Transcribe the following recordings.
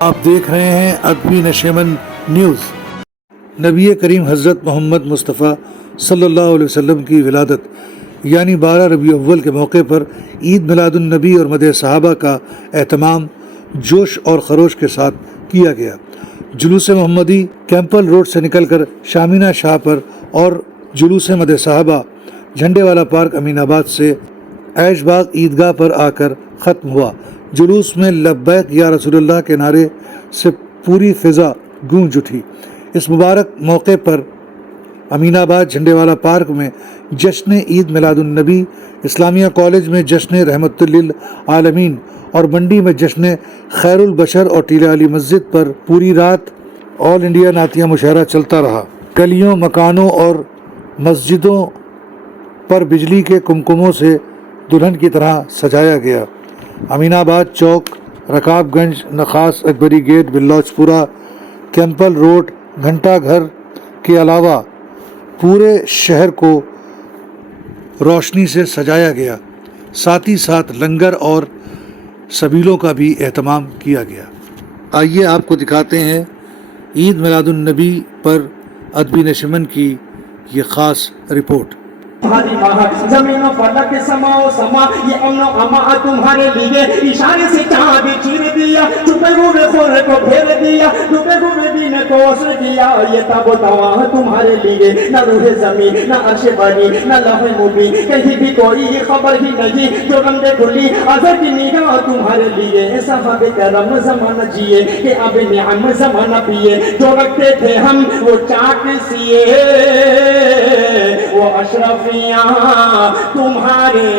آپ دیکھ رہے ہیں ادبی نشیمن نیوز۔ نبی کریم حضرت محمد مصطفیٰ صلی اللہ علیہ وسلم کی ولادت یعنی 12 ربیع الاول کے موقع پر عید میلاد النبی اور مدح صحابہ کا اہتمام جوش اور خروش کے ساتھ کیا گیا۔ جلوس محمدی کیمپل روڈ سے نکل کر شامینہ شاہ پر اور جلوس مدح صحابہ جھنڈے والا پارک امین آباد سے ایش باغ عیدگاہ پر آ کر ختم ہوا۔ جلوس میں لبیک یا رسول اللہ کے نعرے سے پوری فضا گونج اٹھی۔ اس مبارک موقع پر امین آباد جھنڈے والا پارک میں جشن عید میلاد النبی، اسلامیہ کالج میں جشن رحمت للعالمین اور منڈی میں جشن خیر البشر اور ٹیلہ علی مسجد پر پوری رات آل انڈیا نعتیہ مشاعرہ چلتا رہا۔ گلیوں، مکانوں اور مسجدوں پر بجلی کے کمکموں سے دلہن کی طرح سجایا گیا۔ امین آباد چوک، رکاب گنج، نخاس اکبری گیٹ، بلوچ پورہ، کیمپل روڈ، گھنٹہ گھر کے علاوہ پورے شہر کو روشنی سے سجایا گیا۔ ساتھ ہی ساتھ لنگر اور سبیلوں کا بھی اہتمام کیا گیا۔ آئیے آپ کو دکھاتے ہیں عید میلاد النبی پر ادبی نشیمن کی یہ خاص رپورٹ۔ زمین و فلک سما و سما یہ امن و اما تمہارے لیے، اشارے سے چاند چیر دیا، چھپے ہوئے خور کو پھیر دیا، ڈوبے ہوئے دین کو عصر کیا۔ یہ تاب و تواہ تمہارے لیے، نہ روح زمین نہ عرش بری نہ لوح مبین، کہیں بھی کوئی خبر ہی نہیں، جو رنگ کھلی ازل کی نگاہ تمہارے لیے۔ صحابہ کرام زمانہ جیے کہ اب نعم زمانہ پیے، جو رکھتے تھے ہم وہ چاک سیے، وہ اشرفیاں تمہارے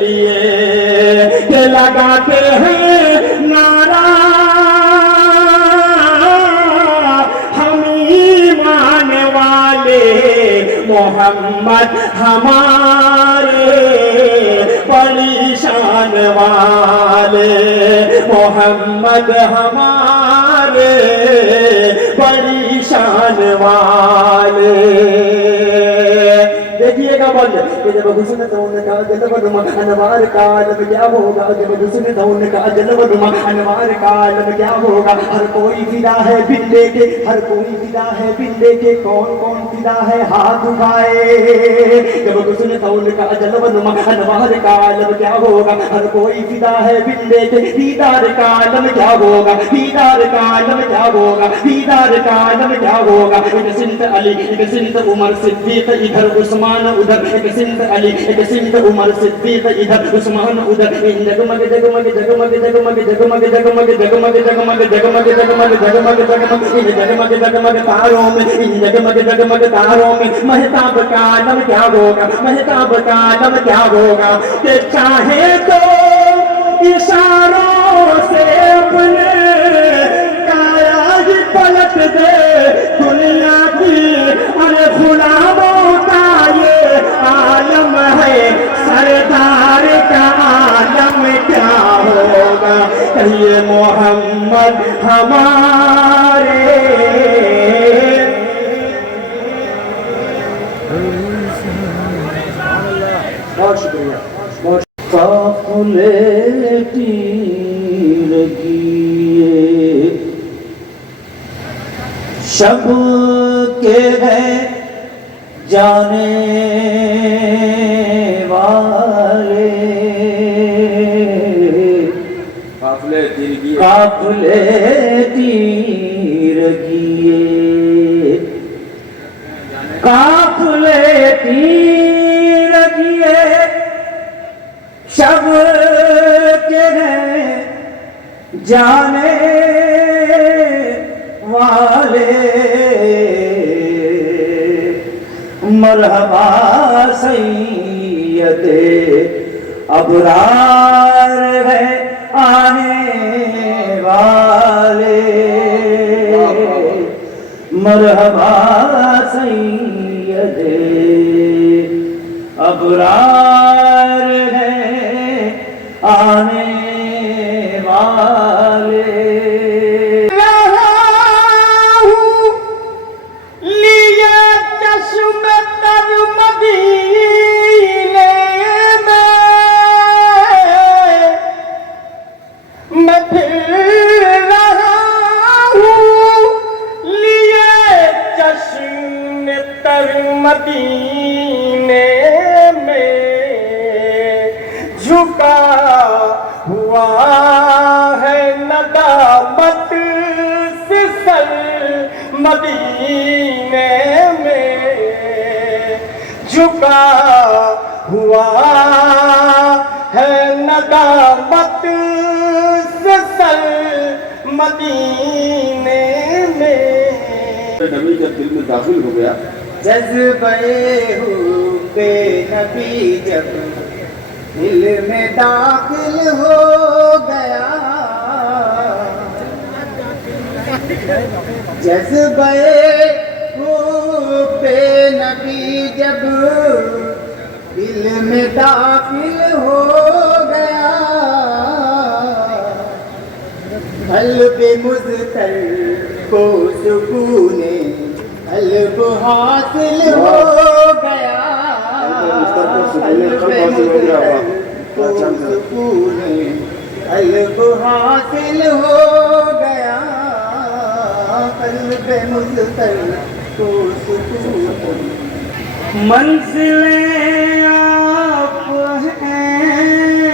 لیے کہ لگاتے ہیں نعرہ ہم ایمان والے، محمد ہمارے بڑی شان والے، محمد ہمارے بڑی شان والے۔ دیکھیے گا بند کہ جب حسن دون کا جلوہ نما انوار کا عالم کیا ہوگا، جب حسن دون کا جلوہ نما انوار کا عالم کیا ہوگا۔ ہر کوئی فدا ہے بندے کے، ہر کوئی فدا ہے بندے کے، کون کون فدا ہے ہاتھ اٹھائے۔ جب حسن دون کا جلوہ نما انوار کا عالم کیا ہوگا، ہر کوئی فدا ہے بندے کے، دیدار کا عالم کیا ہوگا، دیدار کا عالم کیا ہوگا، دیدار کا عالم کیا ہوگا۔ ایک سمت علی، ایک سمت عمر صدیق، ادھر عثمان ادھر، ایک سمت علی ایک سمت عمر صدیق ادھر، عثمان ادھر۔ ان جگمگ جگمگ جگمگ جگمگ جگمگ جگمگ جگمگ جگمگ جگمگ جگمگ جگمگ جگمگ ان جگمگ جگمگ تاروں میں، ان جگمگ جگمگ تاروں میں مہتاب کا عالم کیا ہوگا، مہتاب کا عالم کیا ہوگا۔ کہ چاہے تو اشاروں سے اپنے کایا ہی پلٹ دے دنیا کی، ارے غلاموں کا یہ عالم ہے، سردار کا عالم کیا ہوگا۔ کہیے محمد ہمارے بہت شکریہ۔ قافلے تیرگیے شب کے ہیں جانے والے، قافلے تیرگیے، قافلے تیرگیے شب کے ہیں جانے والے، مرحبا سید ابرار ہے آنے والے، مرحبا سید ابرار ہے آنے والے۔ میں پھر رہا ہوا ہے ندامت سے سر مدینے میں جھکا ہوا ہے ندامت سے سر مدینے میں نبی جب دل میں داخل ہو گیا جذبہ حب نبی جب دل میں داخل ہو گیا جذبہ حب نبی جب دل میں داخل ہو گیا قلب مضطر کو سکون قلب حاصل ہو گیا قلب مضطر کو سکون قلب حاصل ہو گیا قلب مضطر کو سکون منزلیں آپ ہیں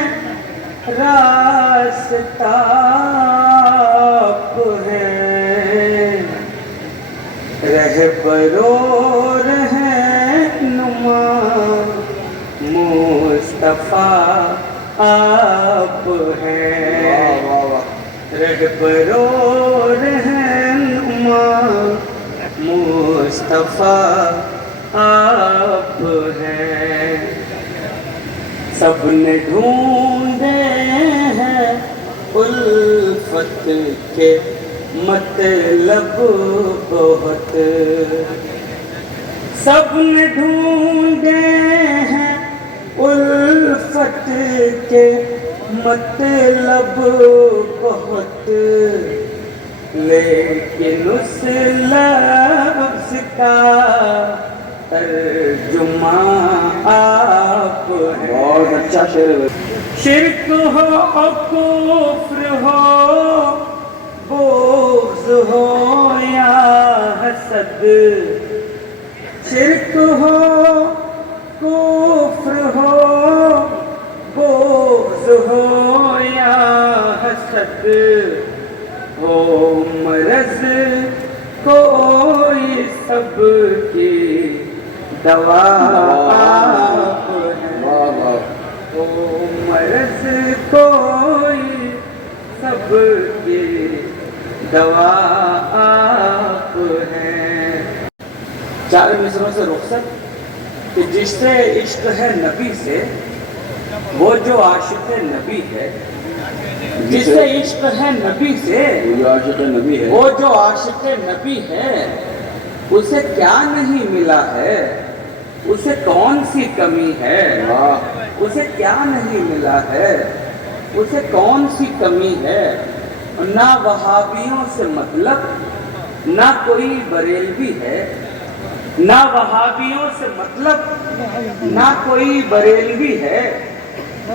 راستہ آپ ہیں رہبرو رہنما مصطفیٰ آپ ہیں رہبرو رہنما مصطفیٰ آپ ہیں سب نے ڈھونڈے ہیں الفت کے مطلب بہت سب نے ڈھونڈے ہیں الفت کے مطلب بہت لیکن اس لفظ کا ترجمہ آپ ہیں بہت اچھا شعر ہے شرک ہو کفر ہو بغض ہو یا حسد شرک ہو کفر ہو بغض ہو یا حسد ہو مرض کوئی سب کی دوا آپ ہیں او مرض کوئی سب کی دوا آپ ہیں چار مصروں سے رخصت کہ جس سے عشق ہے نبی سے وہ جو عاشق نبی ہے جس سے عشق ہے نبی سے جو عاشق نبی ہے وہ جو عاشق نبی ہے اسے کیا نہیں ملا ہے اسے کون سی کمی ہے اسے کیا نہیں ملا ہے اسے کون سی کمی ہے نہ وہابیوں سے مطلب نہ کوئی بریلوی ہے نہ وہابیوں سے مطلب نہ کوئی بریلوی ہے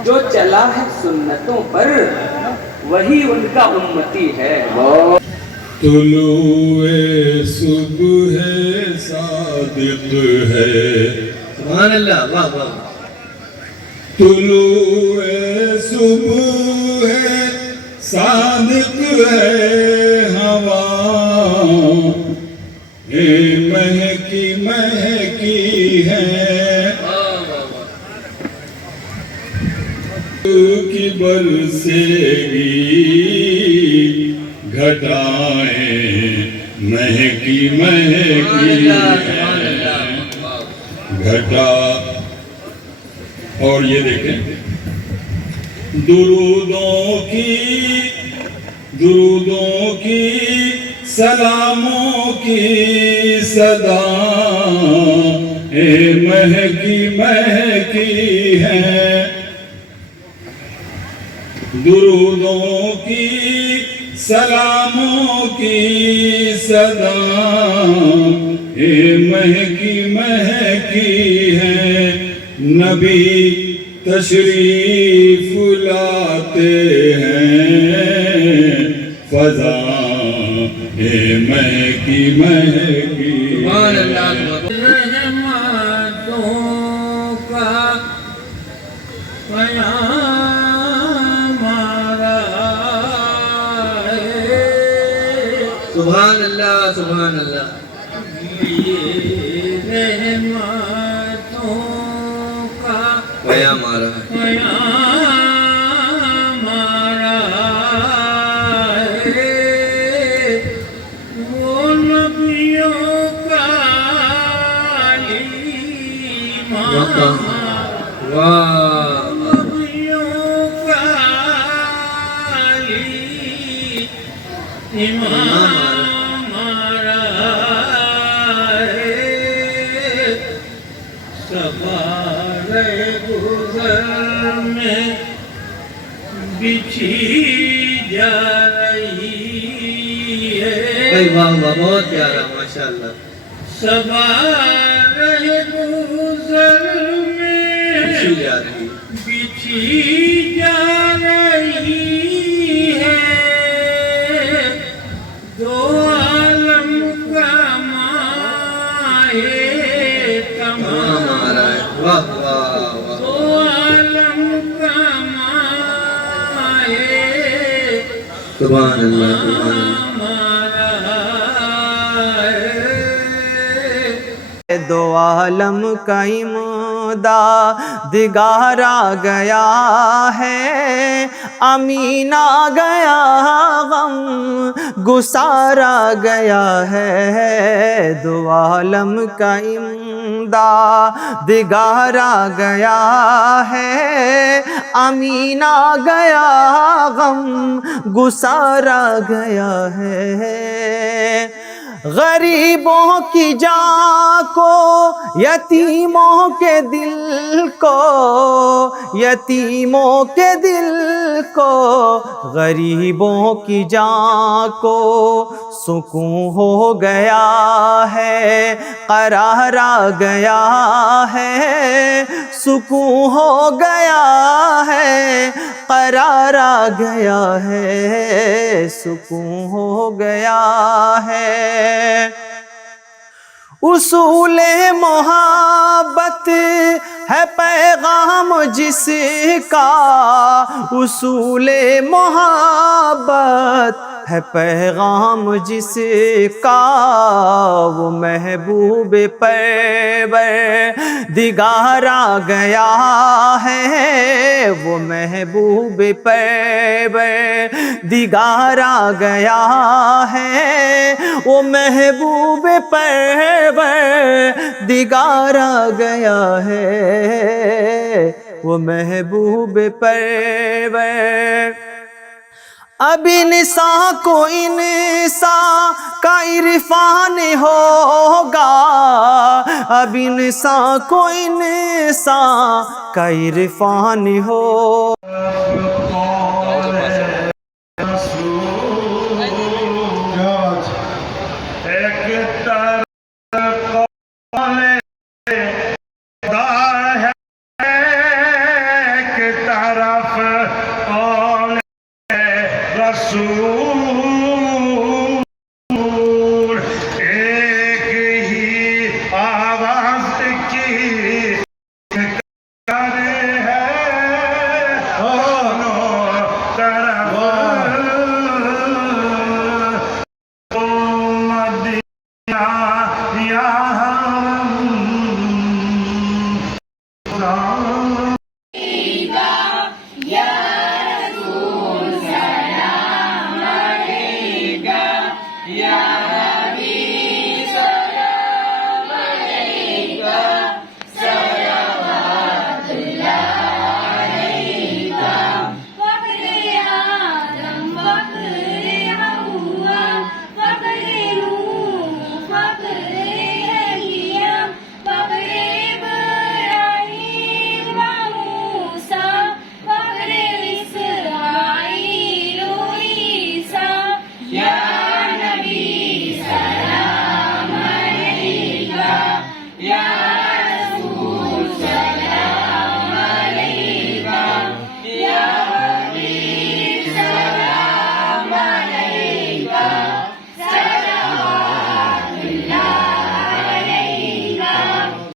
جو چلا ہے سنتوں پر وہی ان کا امتی ہے طلوع صبح صادق ہے سبحان اللہ واہ واہ طلوع صبح صادق ہے ہوا مہکی مہکی ہے کی برسے گی گھٹائیں مہکی مہکی گھٹا اور یہ دیکھیں درودوں کی سلاموں کی صدا مہکی مہکی ہے درودوں کی سلاموں کی صدا مہکی مہکی ہے نبی تشریف لاتے ہیں فضا مہکی مہکی سبحان اللہ رحمتوں کا قیام سبحان اللہ یہ رحمتوں کا ویا مارا ہے وہ نبیوں کا واہ نبیوں کا امام سوارے گزر میں بچھی جا رہی ہے واہ واہ بہت پیارا ماشاء اللہ سوارے گزر میں بچھی جا رہی ہے دو عالم کا مائے تمام واہ واہ دو عالم کا مائے سبحان اللہ سبحان اللہ دو عالم کا امدادگار آ گیا ہے امین آ گیا غم گسار آ گیا ہے دو عالم کا امدادگار آ گیا ہے امین آ گیا غم گسار آ گیا ہے غریبوں کی جان کو یتیموں کے دل کو یتیموں کے دل کو غریبوں کی جان کو سکون ہو گیا ہے قرار آ گیا ہے سکون ہو گیا ہے قرار آ گیا ہے سکون ہو گیا ہے اصول محبت ہے پیغام جس کا اصول محبت ہے پیغام جس کا وہ محبوب پروردگار آ گیا ہے وہ محبوب پروردگار آ گیا ہے وہ محبوب پروردگار آ گیا ہے وہ محبوب اب انسان کو انسان کا عرفان ہوگا اب انسان کو انسان کا عرفان ہوگا رسول